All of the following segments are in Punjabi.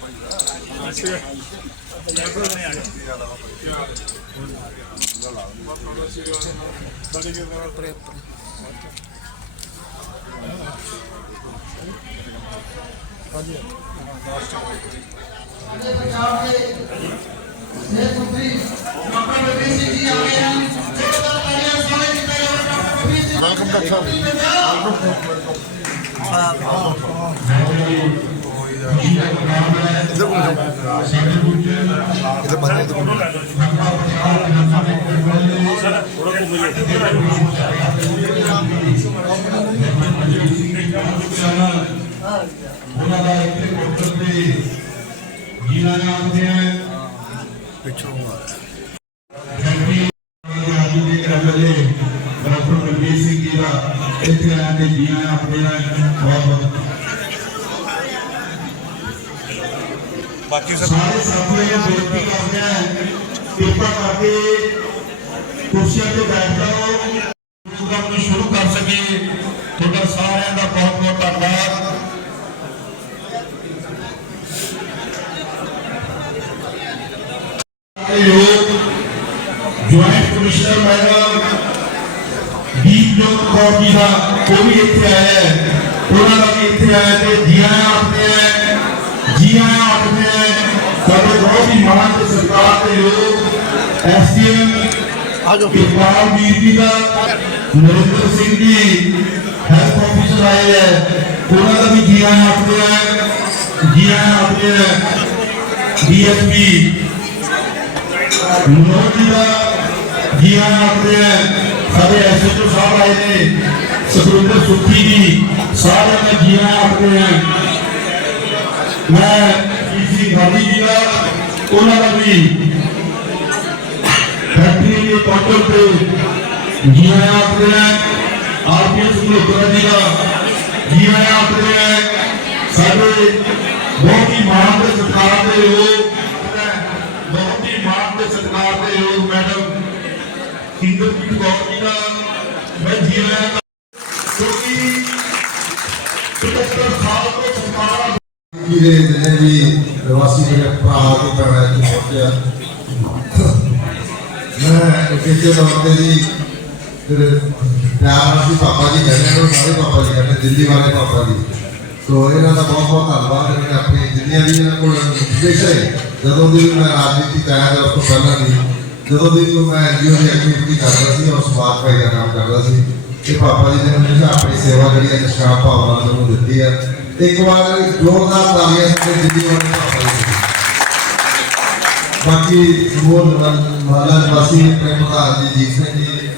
ਡਾਕਟਰ ਇਧਰ ਘੁੰਮ ਜਾਓ ਇਧਰ ਬੰਦੇ ਇਧਰ ਘੁੰਮ ਜਾਓ ਉਹਨਾਂ ਦਾ ਇੱਥੇ ਕੋਟਰ ਤੇ ਜੀਣਾ ਨਾਮਦੇ ਆ ਪਿੱਛੋਂ ਮਾਰ ਆਜੂ ਦੇ ਕਰਮਲੇ ਡਾਕਟਰ ਮਨਜੀਤ ਸਿੰਘ ਜੀ ਦਾ ਇੱਥੇ ਆ ਕੇ ਜੀਣਾ ਆਪਣੇ ਨਾਲ ਬਹੁਤ ਬਹੁਤ ਬਾਕੀ ਸਭ ਸਾਰੇ ਸਾਥੀਆਂ ਨੂੰ ਬੇਨਤੀ ਕਰਦੇ ਆ ਕਿਰਪਾ ਕਰਕੇ ਕੁਰਸੀਆਂ ਤੇ ਬੈਠ ਜਾਓ ਪ੍ਰੋਗਰਾਮ ਨੂੰ ਸ਼ੁਰੂ ਕਰ ਸਕੇ ਤੁਹਾਡਾ ਸਾਰਿਆਂ ਦਾ ਬਹੁਤ ਬਹੁਤ ਧੰਨਵਾਦ ਲੋਕ joint commissioner madam Deepjot Kaur ji ਦਾ ਉਹ ਵੀ ਇੱਥੇ ਆਇਆ ਹੈ ਉਹਨਾਂ ਦਾ ਵੀ ਇੱਥੇ ਆਇਆ ਤੇ ਜੀ ਆਇਆਂ ਆਖਦੇ ਹੈ ਜੀ ਆਇਆਂ ਆਖਦੇ ਹੈ ਸਾਡੇ ਬਹੁਤ ਹੀ ਮਾਣ ਤੇ ਸਰਕਾਰ ਦੇ ਲੋਕ ਐਸਡੀਐਮ ਆਜੋ ਇਕਬਾਲ ਵੀਰ ਜੀ ਦਾ ਨਰਿੰਦਰ ਸਿੰਘ ਜੀ ਹੈਲਥ ਆਫੀਸਰ ਆਏ ਹੈ ਉਹਨਾਂ ਦਾ ਵੀ ਜੀ ਆਇਆਂ ਆਖਦੇ ਹੈ ਜੀ ਆਇਆਂ ਆਖਦੇ ਹੈ ਡੀਐਸਪੀ ਮਨੋਜ ਜੀ ਦਾ ਜੀ ਆਇਆਂ ਆਖਦੇ ਹੈ ਸਾਡੇ ਐਸਐਚਓ ਸਾਹਿਬ ਆਏ ਨੇ ਸੁਖਵਿੰਦਰ ਸੁੱਖੀ ਜੀ ਸਾਰਿਆਂ ਦਾ ਜੀ ਆਇਆਂ ਆਖਦੇ ਹੈ ਮੈਂ ਜੀ ਗਾਂਧੀ ਜੀ ਦਾ ਉਹਨਾਂ ਦਾ ਵੀ ਫੈਕਟਰੀ ਦੇ ਕਾਊਂਟਰ ਤੇ ਜੀ ਆਇਆਂ ਆਖਦੇ ਹੈ ਆਰਪੀਐਸ ਮਲੋਤਰਾ ਜੀ ਦਾ ਜੀ ਆਇਆਂ ਆਖਦੇ ਹੈ ਸਾਡੇ ਬਹੁਤ ਹੀ ਮਾਣ ਤੇ ਸਤਿਕਾਰ ਦੇ ਲੋਕ ਬਹੁਤ ਹੀ ਮਾਣ ਤੇ ਸਤਿਕਾਰ ਦੇ ਲੋਕ ਮੈਡਮ ਇੰਦਰਜੀਤ ਕੌਰ ਜੀ ਦਾ ਮੈਂ ਜੀ ਆਇਆਂ ਕਿਉਂਕਿ 75 ਸਾਲ ਤੋਂ ਸਰਕਾਰ ਜਿਹੜੇ ਜਿਹੜੇ ਵੀ ਪ੍ਰਵਾਸੀ ਮੇਰੇ ਭਰਾ ਤੇ ਭੈਣਾਂ ਇੱਥੇ ਪਹੁੰਚਿਆ ਮੈਂ ਕਿਸੇ ਤੌਰ ਤੇ ਜੀ, ਫਿਰ ਪਿਆਰ ਨਾਲ ਸੀ ਪਾਪਾ ਜੀ ਕਹਿੰਦੇ ਨੇ ਸਾਰੇ ਪਾਪਾ ਜੀ ਕਹਿੰਦੇ ਦਿੱਲੀ ਵਾਲੇ ਪਾਪਾ ਜੀ। ਸੋ ਇਹਨਾਂ ਦਾ ਬਹੁਤ ਬਹੁਤ ਧੰਨਵਾਦ, ਇਹਨਾਂ ਨੇ ਆਪਣੀ ਜਿੰਨੀਆਂ ਵੀ ਇਹਨਾਂ ਕੋਲ ਵਿਸ਼ੇਸ਼ ਹੈ, ਜਦੋਂ ਦੀ ਵੀ ਮੈਂ ਰਾਜਨੀਤੀ ਚ ਆਇਆ ਜਾਂ ਉਸ ਤੋਂ ਪਹਿਲਾਂ ਵੀ, ਜਦੋਂ ਦੀ ਵੀ ਮੈਂ ਐਨਜੀਓ ਦੀ ਐਕਟੀਵਿਟੀ ਕਰਦਾ ਸੀ, ਔਰ ਸਮਾਜ ਭਾਈ ਦਾ ਕੰਮ ਕਰਦਾ ਸੀ, ਇਹ ਪਾਪਾ ਜੀ ਨੇ ਹਮੇਸ਼ਾ ਆਪਣੀ ਸੇਵਾ ਜਿਹੜੀ ਹੈ, ਨਿਸ਼ਕਾਮ ਭਾਵਨਾ ਨਾਲ ਮੈਨੂੰ ਦਿੱਤੀ ਹੈ। ਇੱਕ ਵਾਰ ਜ਼ੋਰਦਾਰ ਤਾਲੀਆਂ ਸਾਡੇ ਦਿੱਲੀ ਵਾਲੇ ਪਾਪਾ ਜੀ ਨੂੰ। ਬਾਕੀ ਸਮੂਹ ਮਹੱਲਾ ਨਿਵਾਸੀ ਪ੍ਰੇਮ ਪ੍ਰਧਾਨ ਜੀ, ਜੀਤ ਸਿੰਘ ਜੀ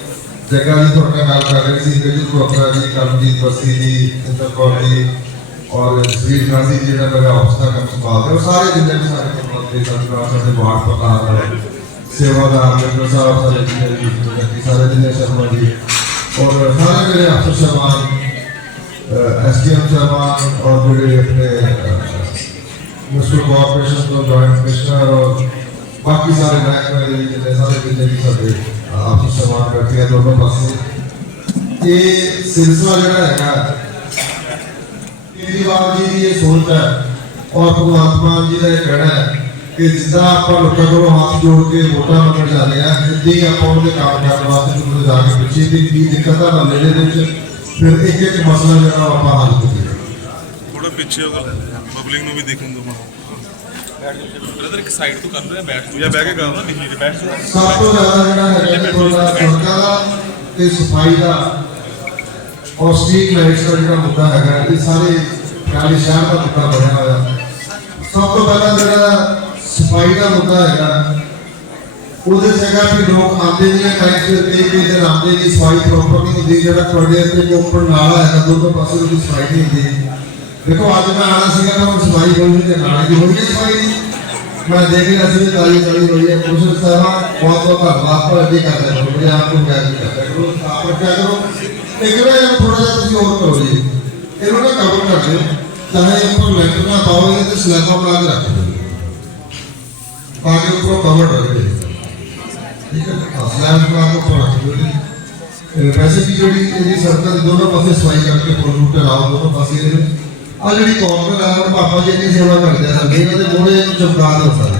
ਜੱਗਾ ਜੀ ਤੁਹਾਡੇ ਨਾਲ ਕਰ ਰਹੇ ਸੀ ਰਜੂ ਕੋਕਰਾ ਜੀ, ਕਰਮਜੀਤ ਬਸੀ ਜੀ, ਇੰਦਰ ਕੌਰ ਜੀ ਔਰ ਸ੍ਰੀ ਗਾਂਧੀ ਜੀ ਜਿਹੜਾ ਮੇਰਾ ਆਫਿਸ ਦਾ ਕੰਮ ਸੰਭਾਲਦੇ ਉਹ ਸਾਰੇ ਜਿੰਨੇ ਵੀ ਸਾਡੇ ਕਮਲ ਸਰਕਾਰ ਸਾਡੇ ਵਾਰਡ ਪ੍ਰਧਾਨ ਸੇਵਾਦਾਰ ਡਾਕਟਰ ਸਾਹਿਬ ਸਾਰੇ ਜਿੰਨੇ ਵੀ ਵਿਅਕਤੀ ਸਾਰੇ ਜਿੰਨੇ ਸ਼ਰਮਾ ਜੀ, ਔਰ ਸਾਰੇ ਮੇਰੇ ਅਫਸਰ ਸਾਹਿਬਾਨ ਐਸਡੀਐਮ ਸਾਹਿਬਾਨ ਔਰ ਜਿਹੜੇ ਆਪਣੇ ਮਿਸਟਰ ਕੋਆਪਰੇਸ਼ਨ ਤੋਂ ਜੁਆਇੰਟ ਕਮਿਸ਼ਨਰ ਔਰ ਬਾਕੀ ਸਾਰੇ ਮਹਿਕਮੇ ਦੇ ਜਿਹੜੇ ਸਾਰੇ ਜਿੰਨੇ ਵੀ ਸਾਡੇ ਅਫਸਰ ਸਾਹਿਬਾਨ ਬੈਠੇ ਆ ਦੋਨੋਂ ਪਾਸੇ ਇਹ ਸਿਲਸਿਲਾ ਜਿਹੜਾ ਹੈਗਾ ਕੇਜਰੀਵਾਲ ਜੀ ਦੀ ਇਹ ਸੋਚ ਹੈ ਔਰ ਭਗਵੰਤ ਮਾਨ ਜੀ ਦਾ ਇਹ ਕਹਿਣਾ ਹੈ ਕਿ ਜਿੱਦਾਂ ਆਪਾਂ ਲੋਕਾਂ ਕੋਲੋਂ ਹੱਥ ਜੋੜ ਕੇ ਵੋਟਾਂ ਮੰਗਣ ਜਾਂਦੇ ਆ ਇੱਦਾਂ ਹੀ ਆਪਾਂ ਉਹਦੇ ਕੰਮ ਕਰਨ ਵਾਸਤੇ ਤੁਹਾਨੂੰ ਜਾ ਕੇ ਪੁੱਛੀਏ ਕਿ ਕੀ ਦਿੱਕਤ ਆ ਮਹੱਲੇ ਦੇ ਵਿੱਚ ਫਿਰ ਇੱਕ ਇੱਕ ਮਸਲਾ ਜਿਹੜਾ ਆਪਾਂ ਹੱਲ ਕਰੀਏ ਥੋੜਾ ਪਿੱਛੇ ਹੋ ਗੱਲ ਪਬਲਿਕ ਨੂੰ ਵੀ ਦੇਖਣ ਦੋ ਬ੍ਰਦਰ ਇੱਕ ਸਾਈਡ ਤੋਂ ਕਰ ਰਿਹਾ ਬੈਠ ਜਾਂ ਬਹਿ ਕੇ ਕਰ ਲਾ ਨਹੀਂ ਬੈਠ ਜਾ ਸਭ ਤੋਂ ਜ਼ਿਆਦਾ ਜਿਹੜਾ ਹੈਗਾ ਤੁਹਾਡਾ ਸੜਕਾਂ ਦਾ ਤੇ ਸਫ਼ਾਈ ਦਾ ਔਰ ਸਟਰੀਟ ਲਾਈਟਸ ਦਾ ਜਿਹੜਾ ਮੁੱਦਾ ਹੈਗਾ ਇਹ ਸਾਰੇ ਕਾਲੀ ਸ਼ਹਿਰ ਦਾ ਮੁੱਦਾ ਬਣਿਆ ਹੋਇਆ। ਸਭ ਤੋਂ ਪਹਿਲਾਂ ਜਿਹੜਾ ਸਫ਼ਾਈ ਦਾ ਮੁੱਦਾ ਹੈਗਾ ਉਹਦੇ ਜਗ੍ਹਾ ਵੀ ਲੋਕ ਆਉਂਦੇ ਨਹੀਂ ਹੈ ਟਾਈਮ ਤੇ ਤੇ ਤੇ ਦਿਨ ਆਉਂਦੇ ਨਹੀਂ ਸਫ਼ਾਈ ਪ੍ਰੋਪਰ ਨਹੀਂ ਹੁੰਦੀ, ਜਿਹੜਾ ਤੁਹਾਡੇ ਇੱਥੇ ਜੋ ਉੱਪਰ ਨਾਲਾ ਹੈਗਾ ਦੋਨੋਂ ਪਾਸੇ ਉਹਦੀ ਸਫ਼ਾਈ ਨਹੀਂ ਹੁੰਦੀ। ਦੇਖੋ, ਅੱਜ ਮੈਂ ਆਣਾ ਸੀਗਾ ਤਾਂ ਹੁਣ ਸਫ਼ਾਈ ਹੋਈ ਨਹੀਂ ਤੇ ਨਾਲੇ ਦੀ ਹੋਈ ਨਹੀਂ ਸਫ਼ਾਈ ਨਹੀਂ ਮੈਂ ਦੇਖ ਰਿਹਾ ਸੀ ਤਾਲੀ ਤਾਲੀ ਹੋਈ ਹੈ ਕਮਿਸ਼ਨਰ ਸਾਹਿਬ ਬਹੁਤ ਬਹੁਤ ਧੰਨਵਾਦ ਤੁਹਾਡੇ ਕਰਦੇ ਹਾਂ ਮੇਰੇ ਆਪ ਨੂੰ ਕਹਿ ਦਿੱਤਾ ਕਰੋ ਆਪ ਕਿਆ ਕਰੋ। ਇੱਕ ਵਾਰ ਇਹਨੂੰ ਥੋੜਾ ਜਿਹਾ ਤੁਸੀਂ ਹੋਰ ਕਰੋ ਜੀ। ਇਹਨੂੰ ਨਾ ਕਵਰ ਕਰ ਦਿਓ, ਚਾਹੇ ਉੱਪਰ ਲੈਂਟਰ ਨਾ ਪਾਓ, ਇਹਦੇ ਤੇ ਸਲੈਬਾਂ ਬਣਾ ਕੇ ਰੱਖ ਦਿਓ। ਤਾਂ ਕਿ ਉੱਪਰ ਕਵਰ ਰਹੇ ਠੀਕ ਹੈ ਸਲੈਬ ਬਣਾ ਕੇ ਉੱਪਰ ਰੱਖ ਦਿਓ ਜੀ ਇਹ ਵੈਸੇ ਵੀ ਜਿਹੜੀ ਇਹਦੀ ਸੜਕਾਂ ਦੇ ਦੋਨੋਂ ਪਾਸੇ ਸਫ਼ਾਈ ਕਰਕੇ ਪੁਲ ਨੂੰ ਟਰਾਓ ਦੋਨੋਂ ਪਾਸੇ ਇਹਦੇ ਆ ਜਿਹੜੀ ਕਾਰਨਰ ਆ ਉਹ ਪਾਪਾ ਜੀ ਦੀ ਸੇਵਾ ਕਰਦੇ ਆ, ਸਾਡੇ ਇਹਨਾਂ ਦੇ ਮੋੜੇ ਨੂੰ ਚਮਕਾ ਦਿਓ ਸਾਰੇ।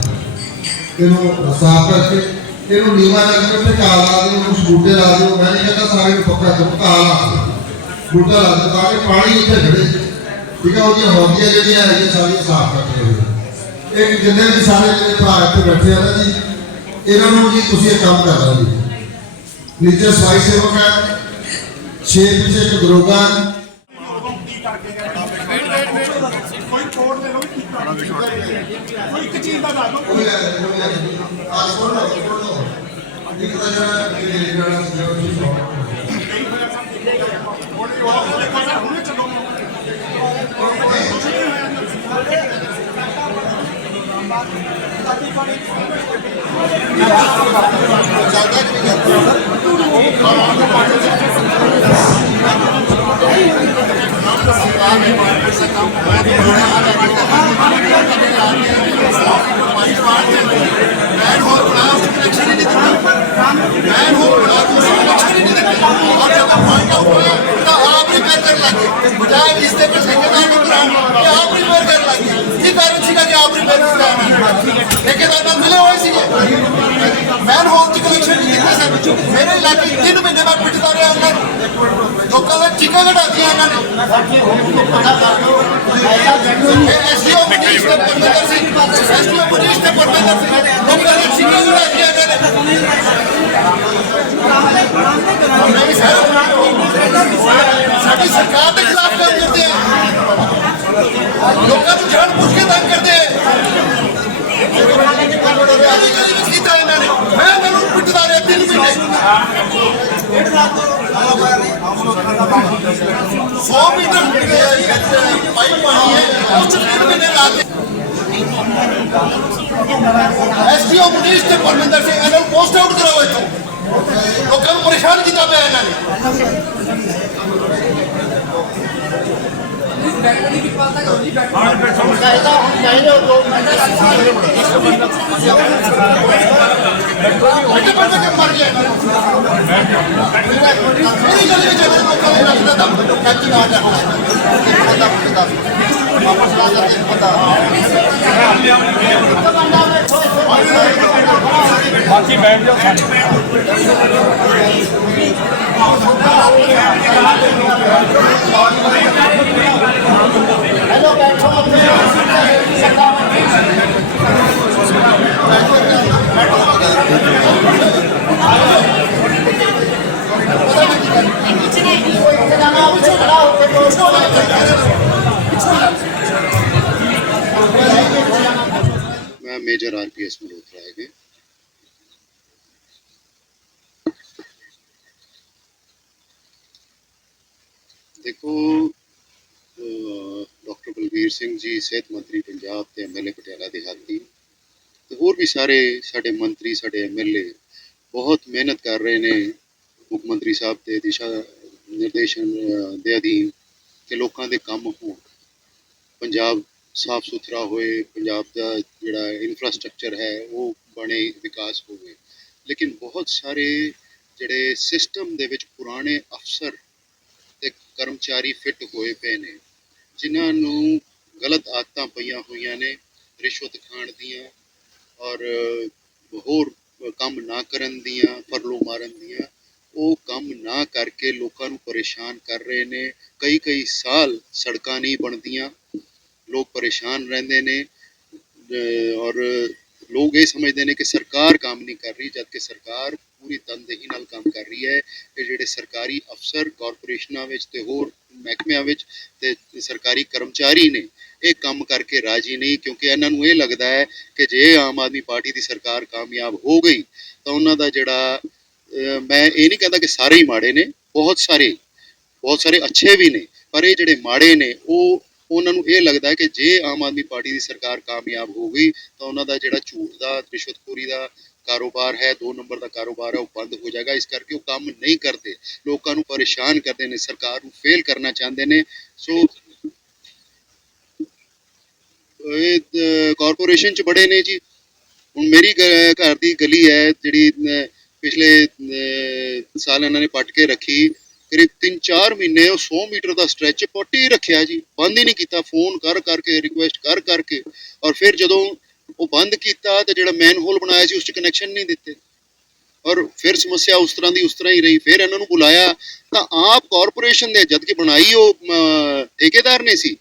ਇਹਨੂੰ ਸਾਫ਼ ਕਰਕੇ, ਇਹਨੂੰ ਨੀਵਾ ਕਰਕੇ ਉੱਤੇ ਕਾਲ ਲਾ ਦਿਓ ਉਹਨੂੰ ਬੂਟੇ ਲਾ ਦਿਓ। ਮੈਂ ਨਹੀਂ ਕਹਿੰਦਾ ਸਾਰੇ ਨੂੰ ਪੱਕਾ ਕਰੋ ਕਾਲ ਲਾ ਦਿਓ। ਬੂਟਾ ਲਾ ਦਿਓ, ਤਾਂ ਕਿ ਪਾਣੀ ਉੱਤੇ ਖੜੇ। ਠੀਕ ਹੈ, ਉਹਦੀਆਂ ਹੌਦੀਆਂ ਜਿਹੜੀਆਂ ਹੈਗੀਆਂ, ਸਾਰੀਆਂ ਸਾਫ਼ ਕਰਕੇ ਹੋਵੇ ਇਹ ਜਿੰਨੇ ਵੀ ਸਾਰੇ ਮੇਰੇ ਭਰਾ ਇੱਥੇ ਬੈਠੇ ਆ ਨਾ ਜੀ ਇਹਨਾਂ ਨੂੰ ਜੀ ਤੁਸੀਂ ਇਹ ਕੰਮ ਕਰਨਾ ਜੀ ਨੀਚੇ ਸਫ਼ਾਈ ਸੇਵਕ ਹੈ ਛੇ ਪਿੱਛੇ ਇੱਕ ਦਰੋਗਾ ਹੈ ਕੋਈ ਇੱਕ ਚੀਜ਼ ਦਾ ਦੱਸ ਦਿਓ ਕੋਈ ਗੱਲ ਨਹੀਂ, ਕੋਈ ਗੱਲ ਨਹੀਂ। ਆਹ ਸੁਣ ਲਓ, ਸੁਣ ਲਓ। ਇੱਕ ਤਾਂ ਜਿਹੜਾ ਇਹ ਜਿਹੜਾ ਤੁਸੀਂ ਹੁਣੇ ਚੱਲੋ ਬਜਾਏ ਇਸ ਦੇ ਕੁਝ ਠੇਕੇਦਾਰ ਨੂੰ ਕਰਾਉਣ ਕਿ ਆਪ ਰਿਪੇਅਰ ਕਰਨ ਲੱਗੇ ਕੀ ਕਾਰਨ ਸੀਗਾ ਕਿ ਆਪ ਰਿਪੇਅਰ ਕਰਾਉਣਾ ਠੇਕੇਦਾਰ ਮਿਲੇ ਹੋਏ ਸੀਗੇ। ਮੈਨ ਹੋਲ ਚ ਕਲੈਕਸ਼ਨ ਨਹੀਂ ਕੀਤਾ ਸਰ ਮੇਰੇ ਇਲਾਕੇ ਤਿੰਨ ਮਹੀਨੇ ਬਾਅਦ ਪਿੱਟਦਾ ਰਿਹਾ ਉਹਨਾਂ ਨੂੰ। ਲੋਕਾਂ ਦਾ ਚੀਕਾਂ ਘਟਾਤੀਆਂ ਇਹਨਾਂ ਨੇ। ਐਸਡੀਓ ਮਨੀਸ਼ ਤੇ ਪਰਮੇਂਦਰ ਸਿੰਘ ਐਸਡੀਓ ਮਨੀਸ਼ ਤੇ ਪਰਮੇਂਦਰ ਸਿੰਘ ਲੋਕਾਂ ਦੀ ਚੀਕਾਂ ਘਟਾਤੀਆਂ ਇਹਨਾਂ ਨੇ। ਸਾਡੀ ਸਰਕਾਰ ਦੇ ਖਿਲਾਫ ਕੰਮ ਕਰਦੇ ਆ। ਲੋਕਾਂ ਨੂੰ ਜਾਣ ਬੁੱਝ ਕੇ ਤੰਗ ਕਰਦੇ ਆ ਗਲੀ ਗਲੀ ਵਿੱਚ ਕੀਤਾ ਇਹਨਾਂ ਨੇ ਮੈਂ ਇਹਨਾਂ ਨੂੰ ਪਿੱਟਦਾ ਰਿਹਾ ਤਿੰਨ ਮਹੀਨੇ 100 ਮੀਟਰ ਪਾਈਪ ਪਾਣੀ ਹੈ ਉਹ ਚ ਤਿੰਨ ਮਹੀਨੇ ਲਾ ਕੇ ਐਸਡੀਓ ਮਨੀਸ਼ ਤੇ ਪਰਮਿੰਦਰ ਸਿੰਘ ਇਹਨਾਂ ਨੂੰ ਪੋਸਟ ਆਊਟ ਕਰਾਓ ਇੱਥੋਂ ਲੋਕਾਂ ਨੂੰ ਪਰੇਸ਼ਾਨ ਕੀਤਾ ਪਿਆ ਇਹਨਾਂ ਨੇ ਬੈਠੇ ਬੈਠੇ ਕੇ ਮਰ ਗਿਆ ਮੇਰੀ ਗੱਲ ਵਿੱਚ ਜਦੋਂ ਲੋਕਾਂ ਨੇ ਲੱਗਦਾ ਤਾਂ ਕੱਚ ਨਾ ਜਾ ਪਤਾ ਪਤਾ ਵਾਪਸ ਲਾ ਜਾਂਦੇ ਪਤਾ ਬਾਕੀ ਬੈਠ ਜਾਓ ਸਾਰੇ ਮੈਂ ਮੇਜਰ ਦੇਖੋ ਡਾਕਟਰ ਬਲਬੀਰ ਸਿੰਘ ਜੀ, ਸਿਹਤ ਮੰਤਰੀ ਪੰਜਾਬ ਤੇ ਐਮਐਲਏ ਪਟਿਆਲਾ ਦੇ ਹਾਤੀ ਤੇ ਹੋਰ ਵੀ ਸਾਰੇ ਸਾਡੇ ਮੰਤਰੀ, ਸਾਡੇ ਐਮਐਲਏ ਬਹੁਤ ਮਿਹਨਤ ਕਰ ਰਹੇ ਨੇ ਮੁੱਖ ਮੰਤਰੀ ਸਾਹਿਬ ਦੇ ਦਿਸ਼ਾ ਨਿਰਦੇਸ਼ਨ ਦੇ ਅਧੀਨ ਕਿ ਲੋਕਾਂ ਦੇ ਕੰਮ ਹੋਣ। ਪੰਜਾਬ ਸਾਫ਼ ਸੁਥਰਾ ਹੋਏ, ਪੰਜਾਬ ਦਾ ਜਿਹੜਾ ਇਨਫਰਾਸਟ੍ਰਕਚਰ ਹੈ, ਉਹ ਬਣੇ, ਵਿਕਾਸ ਹੋਵੇ। ਲੇਕਿਨ ਬਹੁਤ ਸਾਰੇ ਜਿਹੜੇ ਸਿਸਟਮ ਦੇ ਵਿੱਚ ਪੁਰਾਣੇ ਅਫਸਰ ਤੇ ਕਰਮਚਾਰੀ ਫਿੱਟ ਹੋਏ ਪਏ ਨੇ, ਜਿਨ੍ਹਾਂ ਨੂੰ ਗਲਤ ਆਦਤਾਂ ਪਈਆਂ ਹੋਈਆਂ ਨੇ, ਰਿਸ਼ਵਤ ਖਾਣ ਦੀਆਂ ਔਰ ਹੋਰ ਕੰਮ ਨਾ ਕਰਨ ਦੀਆਂ, ਫਰਲੋ ਮਾਰਨ ਦੀਆਂ, ਉਹ ਕੰਮ ਨਾ ਕਰਕੇ ਲੋਕਾਂ ਨੂੰ ਪਰੇਸ਼ਾਨ ਕਰ ਰਹੇ ਨੇ। ਕਈ ਕਈ ਸਾਲ ਸੜਕਾਂ ਨਹੀਂ ਬਣਦੀਆਂ ਲੋਕ ਪਰੇਸ਼ਾਨ ਰਹਿੰਦੇ ਨੇ ਔਰ ਲੋਕ ਇਹ ਸਮਝਦੇ ਨੇ ਕਿ ਸਰਕਾਰ ਕੰਮ ਨਹੀਂ ਕਰ ਰਹੀ ਜਦਕਿ ਸਰਕਾਰ ਪੂਰੀ ਤਨਦੇਹੀ ਨਾਲ ਕੰਮ ਕਰ ਰਹੀ ਹੈ ਕਿ ਜਿਹੜੇ ਸਰਕਾਰੀ ਅਫਸਰ ਕਾਰਪੋਰੇਸ਼ਨਾਂ ਵਿੱਚ ਤੇ ਹੋਰ ਮਹਿਕਮਿਆਂ ਵਿੱਚ ਤੇ ਸਰਕਾਰੀ ਕਰਮਚਾਰੀ ਨੇ ਇਹ ਕੰਮ ਕਰਕੇ ਰਾਜੀ ਨਹੀਂ ਕਿਉਂਕਿ ਇਹਨਾਂ ਨੂੰ ਇਹ ਲੱਗਦਾ ਹੈ ਕਿ ਜੇ ਆਮ ਆਦਮੀ ਪਾਰਟੀ ਦੀ ਸਰਕਾਰ ਕਾਮਯਾਬ ਹੋ ਗਈ ਤਾਂ ਉਹਨਾਂ ਦਾ ਜਿਹੜਾ ਮੈਂ ਇਹ ਨਹੀਂ ਕਹਿੰਦਾ ਕਿ ਸਾਰੇ ਹੀ ਮਾੜੇ ਨੇ ਬਹੁਤ ਸਾਰੇ ਬਹੁਤ ਸਾਰੇ ਅੱਛੇ ਵੀ ਨੇ ਪਰ ਇਹ ਜਿਹੜੇ ਮਾੜੇ ਨੇ ਉਹ ਉਹਨਾਂ ਨੂੰ ਇਹ ਲੱਗਦਾ ਹੈ ਕਿ ਜੇ ਆਮ ਆਦਮੀ ਪਾਰਟੀ ਦੀ ਸਰਕਾਰ ਕਾਮਯਾਬ ਹੋ ਗਈ, ਤਾਂ ਉਹਨਾਂ ਦਾ ਜਿਹੜਾ ਝੂਠ ਦਾ ਰਿਸ਼ਵਤਖੋਰੀ ਦਾ ਕਾਰੋਬਾਰ ਹੈ, ਦੋ ਨੰਬਰ ਦਾ ਕਾਰੋਬਾਰ ਹੈ, ਉਹ ਬੰਦ ਹੋ ਜਾਏਗਾ। ਇਸ ਕਰਕੇ ਉਹ ਕੰਮ ਨਹੀਂ ਕਰਦੇ। ਲੋਕਾਂ ਨੂੰ ਪਰੇਸ਼ਾਨ ਕਰਦੇ ਨੇ, ਸਰਕਾਰ ਨੂੰ ਫੇਲ ਕਰਨਾ ਚਾਹੁੰਦੇ ਨੇ। ਸੋ ਇਹ ਕਾਰਪੋਰੇਸ਼ਨ ਚ ਬੜੇ ਨੇ ਜੀ। ਹੁਣ ਮੇਰੀ ਗ- ਘਰ ਦੀ ਗਲੀ ਹੈ, ਜਿਹੜੀ ਪਿਛਲੇ ਸਾਲ ਇਹਨਾਂ ਨੇ ਪੱਟ ਕੇ ਰੱਖੀ। ਕਰੀਬ 3-4 ਮਹੀਨੇ ਉਹ 100 ਮੀਟਰ ਦਾ ਸਟ੍ਰੈਚ ਪੱਟੀ ਰੱਖਿਆ ਜੀ, ਬੰਦ ਹੀ ਨਹੀਂ ਕੀਤਾ ਫੋਨ ਕਰ ਕਰਕੇ ਰਿਕੁਐਸਟ ਕਰ ਕਰਕੇ ਔਰ ਫਿਰ ਜਦੋਂ ਉਹ ਬੰਦ ਕੀਤਾ ਤੇ ਜਿਹੜਾ ਮੈਨ ਹੋਲ ਬਣਾਇਆ ਸੀ ਉਸ 'ਚ ਕਨੈਕਸ਼ਨ ਨਹੀਂ ਦਿੱਤੇ। ਔਰ ਫਿਰ ਸਮੱਸਿਆ ਉਸ ਤਰ੍ਹਾਂ ਦੀ ਉਸ ਤਰ੍ਹਾਂ ਹੀ ਰਹੀ, ਫਿਰ ਇਹਨਾਂ ਨੂੰ ਬੁਲਾਇਆ ਤਾਂ ਆਪ ਕਾਰਪੋਰੇਸ਼ਨ ਨੇ ਜਦ ਕਿ ਬਣਾਈ ਉਹ ਠੇਕੇਦਾਰ ਨੇ ਸੀ,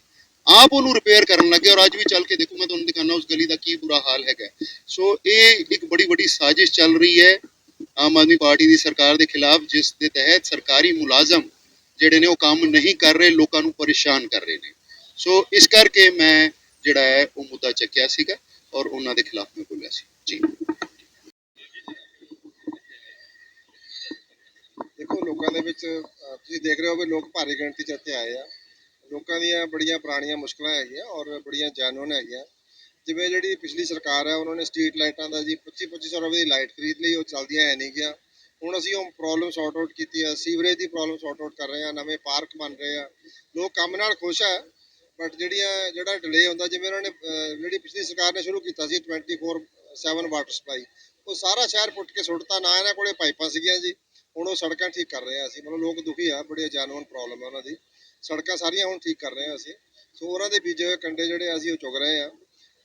ਆਪ ਉਹਨੂੰ ਰਿਪੇਅਰ ਕਰਨ ਲੱਗੇ ਔਰ ਅੱਜ ਵੀ ਚੱਲ ਕੇ ਦੇਖੋ ਮੈਂ ਤੁਹਾਨੂੰ ਦਿਖਾਣਾ ਉਸ ਗਲੀ ਦਾ ਕੀ ਬੁਰਾ ਹਾਲ ਹੈਗਾ। ਸੋ ਇਹ ਇੱਕ ਬੜੀ ਵੱਡੀ ਸਾਜ਼ਿਸ਼ ਚੱਲ ਰਹੀ ਹੈ। ਆਮ ਆਦਮੀ ਪਾਰਟੀ ਦੀ ਸਰਕਾਰ ਦੇ ਖਿਲਾਫ, ਜਿਸ ਦੇ ਤਹਿਤ ਸਰਕਾਰੀ ਮੁਲਾਜ਼ਮ ਜਿਹੜੇ ਨੇ ਉਹ ਕੰਮ ਨਹੀਂ ਕਰ ਰਹੇ, ਲੋਕਾਂ ਨੂੰ ਪਰੇਸ਼ਾਨ ਕਰ ਰਹੇ ਨੇ। ਸੋ ਇਸ ਕਰਕੇ ਮੈਂ ਜਿਹੜਾ ਹੈ, ਉਹ ਮੁੱਦਾ ਚੱਕਿਆ ਸੀਗਾ ਔਰ ਉਹਨਾਂ ਦੇ ਖਿਲਾਫ ਮੈਂ ਬੋਲਿਆ ਸੀ। ਜੀ। ਦੇਖੋ, ਲੋਕਾਂ ਦੇ ਵਿੱਚ ਤੁਸੀਂ ਦੇਖ ਰਹੇ ਹੋ ਵੀ ਲੋਕ ਭਾਰੀ ਗਿਣਤੀ 'ਚ ਇੱਥੇ ਆਏ ਆ। ਲੋਕਾਂ ਦੀਆਂ ਬੜੀਆਂ ਪੁਰਾਣੀਆਂ ਮੁਸ਼ਕਲਾਂ ਹੈਗੀਆਂ ਔਰ ਬੜੀਆਂ ਜੈਨੂਨ ਹੈਗੀਆਂ। ਜਿਵੇਂ ਜਿਹੜੀ ਪਿਛਲੀ ਸਰਕਾਰ ਹੈ, ਉਹਨਾਂ ਨੇ ਸਟਰੀਟ ਲਾਈਟਾਂ ਦਾ ਜੀ 25 2500 ਰੁਪਏ ਦੀ ਲਾਈਟ ਖਰੀਦ ਲਈ, ਉਹ ਚੱਲਦੀਆਂ ਹੈ ਨਹੀਂ ਗਿਆ ਹੁਣ ਅਸੀਂ ਉਹ ਪ੍ਰੋਬਲਮ ਸੌਰਟ ਆਊਟ ਕੀਤੀ ਹੈ ਸੀਵਰੇਜ ਦੀ ਪ੍ਰੋਬਲਮ ਸੌਰਟ ਆਊਟ ਕਰ ਰਹੇ ਹਾਂ ਨਵੇਂ ਪਾਰਕ ਬਣ ਰਹੇ ਆ। ਲੋਕ ਕੰਮ ਨਾਲ ਖੁਸ਼ ਹੈ ਬਟ ਜਿਹੜੀਆਂ, ਜਿਹੜਾ ਡਿਲੇ ਹੁੰਦਾ, ਜਿਵੇਂ ਉਹਨਾਂ ਨੇ ਜਿਹੜੀ ਪਿਛਲੀ ਸਰਕਾਰ ਨੇ ਸ਼ੁਰੂ ਕੀਤਾ ਸੀ 24/7 ਵਾਟਰ ਸਪਲਾਈ ਉਹ ਸਾਰਾ ਸ਼ਹਿਰ ਪੁੱਟ ਕੇ ਸੁੱਟਤਾ, ਨਾ ਇਹਨਾਂ ਕੋਲੇ ਪਾਈਪਾਂ ਸੀਗੀਆਂ ਜੀ। ਹੁਣ ਉਹ ਸੜਕਾਂ ਠੀਕ ਕਰ ਰਹੇ ਆ ਅਸੀਂ, ਮਤਲਬ ਲੋਕ ਦੁਖੀ ਆ, ਬੜੇ ਜੈਨੂਨ ਪ੍ਰੋਬਲਮ ਹੈ ਉਹਨਾਂ ਦੀ। ਸੜਕਾਂ ਸਾਰੀਆਂ ਹੁਣ ਠੀਕ ਕਰ ਰਹੇ ਆ ਅਸੀਂ। ਸੋ ਉਹਨਾਂ ਦੇ ਬੀਜੇ ਹੋਏ ਕੰਡੇ ਜਿਹੜੇ ਅਸੀਂ ਉਹ ਚੁਗ ਰਹੇ ਆ।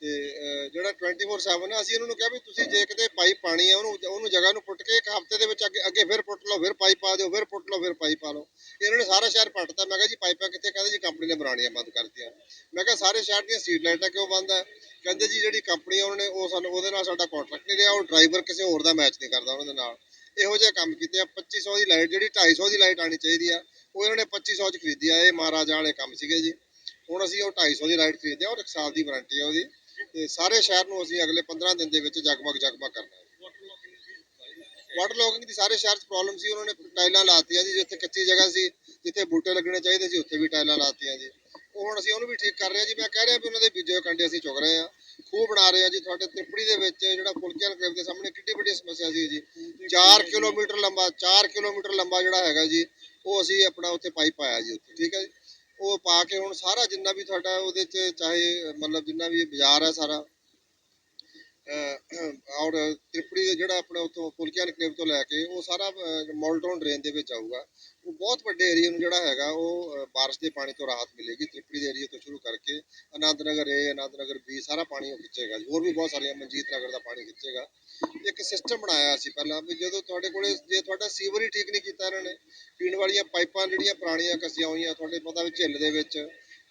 ਤੇ ਅਹ, ਜਿਹੜਾ 24/7 ਹੈ ਅਸੀਂ ਉਹਨਾਂ ਨੂੰ ਕਿਹਾ ਵੀ ਤੁਸੀਂ ਜੇ ਕਿਤੇ ਪਾਈਪ ਪਾਣੀ ਹੈ ਉਹਨੂੰ ਉਹਨੂੰ ਜਗ੍ਹਾ ਨੂੰ ਪੁੱਟ ਕੇ ਇੱਕ ਹਫ਼ਤੇ ਦੇ ਵਿੱਚ ਅੱਗੇ ਅੱਗੇ ਫਿਰ ਪੁੱਟ ਲਓ ਫਿਰ ਪਾਈਪ ਪਾ ਦਿਓ ਫਿਰ ਪੁੱਟ ਲਓ ਫਿਰ ਪਾਈਪ ਪਾ ਲਓ। ਇਹਨਾਂ ਨੇ ਸਾਰਾ ਸ਼ਹਿਰ ਪੱਟਤਾ। ਮੈਂ ਕਿਹਾ ਜੀ ਪਾਈਪਾਂ ਕਿੱਥੇ? ਕਹਿੰਦੇ ਜੀ ਕੰਪਨੀ ਨੇ ਬਣਾਉਣੀਆਂ ਬੰਦ ਕਰਤੀਆਂ। ਮੈਂ ਕਿਹਾ ਸਾਰੇ ਸ਼ਹਿਰ ਦੀਆਂ ਸਟਰੀਟ ਲਾਈਟਾਂ ਕਿਉਂ ਬੰਦ ਹੈ ਕਹਿੰਦੇ ਜੀ ਜਿਹੜੀ ਕੰਪਨੀ ਆ ਉਹਨਾਂ ਨੇ ਉਹ ਸਾਨੂੰ ਉਹਦੇ ਨਾਲ ਸਾਡਾ ਕੰਟਰੈਕਟ ਨਹੀਂ ਰਿਹਾ ਉਹ ਡਰਾਈਵਰ ਕਿਸੇ ਹੋਰ ਦਾ ਮੈਚ ਨਹੀਂ ਕਰਦਾ ਉਹਨਾਂ ਦੇ ਨਾਲ। ਇਹੋ ਜਿਹੇ ਕੰਮ ਕੀਤੇ ਆ। 2500 ਦੀ ਲਾਈਟ ਜਿਹੜੀ 250 ਦੀ ਲਾਈਟ ਆਣੀ ਚਾਹੀਦੀ ਆ ਉਹ ਇਹਨਾਂ ਨੇ 2500 ਚ ਖਰੀਦੀ ਆ। ਇਹ ਮਹਾਰਾਜਾ ਵਾਲੇ ਕੰਮ ਸੀਗੇ ਜੀ। ਹੁਣ ਅਸੀਂ ਉਹ 250 ਦੀ ਲਾਈਟ ਖਰੀਦਿਆ ਔਰ ਇੱਕ ਸਾਲ ਦੀ ਵਾਰੰਟੀ ਆ ਉਹਦੀ। ਤੇ ਸਾਰੇ ਸ਼ਹਿਰ ਨੂੰ ਅਸੀਂ ਅਗਲੇ 15 ਦਿਨ ਦੇ ਵਿੱਚ ਜਗਮਗ ਜਗਮਗ ਕਰਨਾ ਹੈ। ਵਾਟਰ ਲੌਗਿੰਗ ਦੀ ਸਾਰੇ ਸ਼ਹਿਰ 'ਚ ਪ੍ਰੋਬਲਮ ਸੀ, ਉਹਨਾਂ ਨੇ ਟਾਈਲਾਂ ਲਾਤੀਆਂ ਜੀ, ਜਿੱਥੇ ਕੱਚੀ ਜਗ੍ਹਾ ਸੀ, ਜਿੱਥੇ ਬੂਟੇ ਲੱਗਣੇ ਚਾਹੀਦੇ ਸੀ, ਉੱਥੇ ਵੀ ਟਾਈਲਾਂ ਲਾਤੀਆਂ ਜੀ। ਉਹ ਹੁਣ ਅਸੀਂ ਉਹਨੂੰ ਵੀ ਠੀਕ ਕਰ ਰਹੇ ਹਾਂ ਜੀ। ਮੈਂ ਕਹਿ ਰਿਹਾ ਵੀ ਉਹਨਾਂ ਦੇ ਬੀਜੇ ਹੋਏ ਕੰਡੇ ਅਸੀਂ ਚੁਗ ਰਹੇ ਹਾਂ। ਖੂਹ ਬਣਾ ਰਹੇ ਹਾਂ ਜੀ, ਤੁਹਾਡੇ ਤ੍ਰਿਪੜੀ ਦੇ ਵਿੱਚ ਜਿਹੜਾ ਫੁਲਕਿਆਂ ਕਲੇਵ ਦੇ ਸਾਹਮਣੇ ਕਿੱਡੀ ਵੱਡੀ ਸਮੱਸਿਆ ਸੀ ਜੀ। 4 ਕਿਲੋਮੀਟਰ ਲੰਬਾ 4 ਕਿਲੋਮੀਟਰ ਲੰਬਾ ਜਿਹੜਾ ਹੈਗਾ ਜੀ, ਉਹ ਅਸੀਂ ਆਪਣਾ ਉੱਥੇ ਪਾਈਪ ਪਾਇਆ ਜੀ ਉੱਥੇ, ਠੀਕ ਹੈ ਜੀ। ਉਹ ਪਾ ਕੇ ਹੁਣ ਸਾਰਾ ਜਿੰਨਾ ਵੀ ਤੁਹਾਡਾ ਉਹਦੇ 'ਚ ਚਾਹੇ ਮਤਲਬ ਜਿੰਨਾ ਵੀ ਇਹ ਬਾਜ਼ਾਰ ਹੈ ਸਾਰਾ, ਅਹ ਔਰ ਤ੍ਰਿਪੜੀ ਦਾ ਜਿਹੜਾ ਆਪਣਾ ਉੱਥੋਂ ਫੁਲਕਿਆ ਨਿਕਲੇਵ ਤੋਂ ਲੈ ਕੇ ਉਹ ਸਾਰਾ ਮੋਲਟੋਨ ਡਰੇਨ ਦੇ ਵਿੱਚ ਆਊਗਾ। ਉਹ ਬਹੁਤ ਵੱਡੇ ਏਰੀਆ ਨੂੰ ਜਿਹੜਾ ਹੈਗਾ ਉਹ ਅਹ, ਬਾਰਿਸ਼ ਦੇ ਪਾਣੀ ਤੋਂ ਰਾਹਤ ਮਿਲੇਗੀ। ਤ੍ਰਿਪੜੀ ਦੇ ਏਰੀਆ ਤੋਂ ਸ਼ੁਰੂ ਕਰਕੇ ਆਨੰਦ ਨਗਰ ਏ ਆਨੰਦ ਨਗਰ ਬੀ ਸਾਰਾ ਪਾਣੀ ਉਹ ਖਿੱਚੇਗਾ ਜੀ। ਹੋਰ ਵੀ ਬਹੁਤ ਸਾਰੀਆਂ ਮਨਜੀਤ ਨਗਰ ਦਾ ਪਾਣੀ ਖਿੱਚੇਗਾ। ਇੱਕ ਸਿਸਟਮ ਬਣਾਇਆ ਸੀ ਪਹਿਲਾਂ ਵੀ ਜਦੋਂ ਤੁਹਾਡੇ ਕੋਲੇ ਜੇ ਤੁਹਾਡਾ ਸੀਵਰ ਹੀ ਠੀਕ ਨਹੀਂ ਕੀਤਾ ਇਹਨਾਂ ਨੇ ਪੀਣ ਵਾਲੀਆਂ ਪਾਈਪਾਂ ਜਿਹੜੀਆਂ ਪੁਰਾਣੀਆਂ ਕੱਸੀਆਂ ਹੋਈਆਂ ਤੁਹਾਡੇ ਪਤਾ ਵੀ ਝਿੱਲ ਦੇ ਵਿੱਚ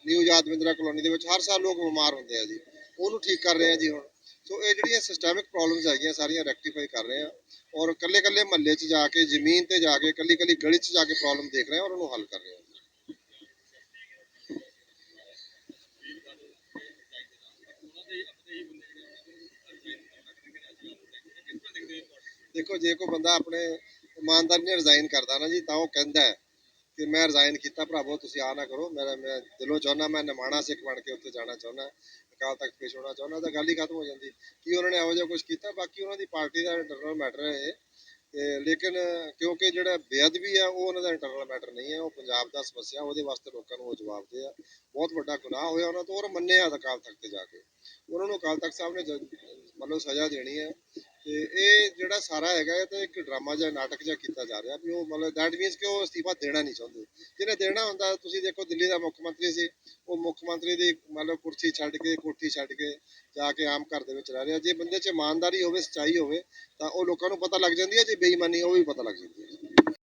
ਨਿਊ ਯਾਦਵਿੰਦਰਾ ਕਲੋਨੀ ਦੇ ਵਿੱਚ ਹਰ ਸਾਲ ਲੋਕ ਬਿਮਾਰ ਹੁੰਦੇ ਆ ਜੀ। ਉਹਨੂੰ ਠੀਕ ਕਰ ਰਹੇ ਆ ਜੀ ਹੁਣ। ਸੋ ਇਹ ਜਿਹੜੀਆਂ ਸਿਸਟੈਮਿਕ ਪ੍ਰੋਬਲਮਸ ਹੈਗੀਆਂ ਸਾਰੀਆਂ ਰੈਕਟੀਫਾਈ ਕਰ ਰਹੇ ਆ ਔਰ ਕੱਲੇ ਕੱਲੇ ਮਹੱਲੇ 'ਚ ਜਾ ਕੇ, ਜ਼ਮੀਨ ਤੇ ਜਾ ਕੇ ਕੱਲੀ ਕੱਲੀ ਗਲੀ 'ਚ ਜਾ ਕੇ ਪ੍ਰੋਬਲਮ ਦੇਖ ਰਹੇ ਆ ਔਰ ਉਹਨੂੰ ਹੱਲ ਕਰ ਰਹੇ ਆ ਦੇਖੋ, ਜੇ ਕੋਈ ਬੰਦਾ ਆਪਣੇ ਇਮਾਨਦਾਰੀ ਨਾਲ ਰਿਜ਼ਾਈਨ ਕਰਦਾ ਨਾ ਜੀ, ਤਾਂ ਉਹ ਕਹਿੰਦਾ ਹੈ ਕਿ ਮੈਂ ਰਿਜ਼ਾਈਨ ਕੀਤਾ, ਭਰਾਵੋ, ਤੁਸੀਂ ਆ ਨਾ ਕਰੋ। ਮੇਰਾ ਮੈਂ ਦਿਲੋਂ ਚਾਹੁੰਦਾ, ਮੈਂ ਨਿਮਾਣਾ ਸਿੱਖ ਬਣ ਕੇ ਉੱਥੇ ਜਾਣਾ ਚਾਹੁੰਦਾ। ਅਕਾਲ ਤਖਤ ਪੇਸ਼ ਹੋਣਾ ਚਾਹੁੰਦਾ ਦਾ ਗੱਲ ਹੀ ਖਤਮ ਹੋ ਜਾਂਦੀ। ਕੀ ਉਹਨਾਂ ਨੇ ਇਹੋ ਜਿਹਾ ਕੁਝ ਕੀਤਾ? ਬਾਕੀ ਉਹਨਾਂ ਦੀ ਪਾਰਟੀ ਦਾ ਇੰਟਰਨਲ ਮੈਟਰ ਹੈ ਇਹ। ਤੇ ਲੇਕਿਨ ਕਿਉਂਕਿ ਜਿਹੜਾ ਬੇਅਦਬੀ ਆ, ਉਹ ਉਹਨਾਂ ਦਾ ਇੰਟਰਨਲ ਮੈਟਰ ਨਹੀਂ ਹੈ। ਉਹ ਪੰਜਾਬ ਦਾ ਸਮੱਸਿਆ, ਉਹਦੇ ਵਾਸਤੇ ਲੋਕਾਂ ਨੂੰ ਉਹ ਜਵਾਬ ਦੇ ਆ। ਬਹੁਤ ਵੱਡਾ ਗੁਨਾਹ ਹੋਇਆ ਉਹਨਾਂ ਤੋਂ, ਔਰ ਮੰਨਿਆ ਅਕਾਲ ਤਖਤ ਤੇ ਜਾ ਕੇ। ਉਹਨਾਂ ਨੂੰ ਅਕਾਲ ਤਖਤ ਸਾਹਿਬ ਨੇ ਮਤਲਬ ਸਜ਼ਾ ਦੇਣੀ ਹੈ। ਤੇ ਇਹ ਜਿਹੜਾ ਸਾਰਾ ਹੈਗਾ, ਇਹ ਤਾਂ ਇੱਕ ਡਰਾਮਾ ਜਾਂ ਨਾਟਕ ਜਿਹਾ ਕੀਤਾ ਜਾ ਰਿਹਾ ਵੀ ਉਹ ਮਤਲਬ ਦੈਟ ਮੀਨਸ ਕਿ ਉਹ ਅਸਤੀਫਾ ਦੇਣਾ ਨਹੀਂ ਚਾਹੁੰਦੇ। ਜਿਹਨੇ ਦੇਣਾ ਹੁੰਦਾ, ਤੁਸੀਂ ਦੇਖੋ ਦਿੱਲੀ ਦਾ ਮੁੱਖ ਮੰਤਰੀ ਸੀ, ਉਹ ਮੁੱਖ ਮੰਤਰੀ ਦੀ ਮਤਲਬ ਕੁਰਸੀ ਛੱਡ ਕੇ, ਕੋਠੀ ਛੱਡ ਕੇ ਜਾ ਕੇ ਆਮ ਘਰ ਦੇ ਵਿੱਚ ਰਹਿ ਰਿਹਾ। ਜੇ ਬੰਦੇ 'ਚ ਇਮਾਨਦਾਰੀ ਹੋਵੇ, ਸੱਚਾਈ ਹੋਵੇ, ਤਾਂ ਉਹ ਲੋਕਾਂ ਨੂੰ ਪਤਾ ਲੱਗ ਜਾਂਦੀ ਹੈ, ਜੇ ਬੇਈਮਾਨੀ, ਉਹ ਵੀ ਪਤਾ ਲੱਗ ਜਾਂਦੀ ਹੈ।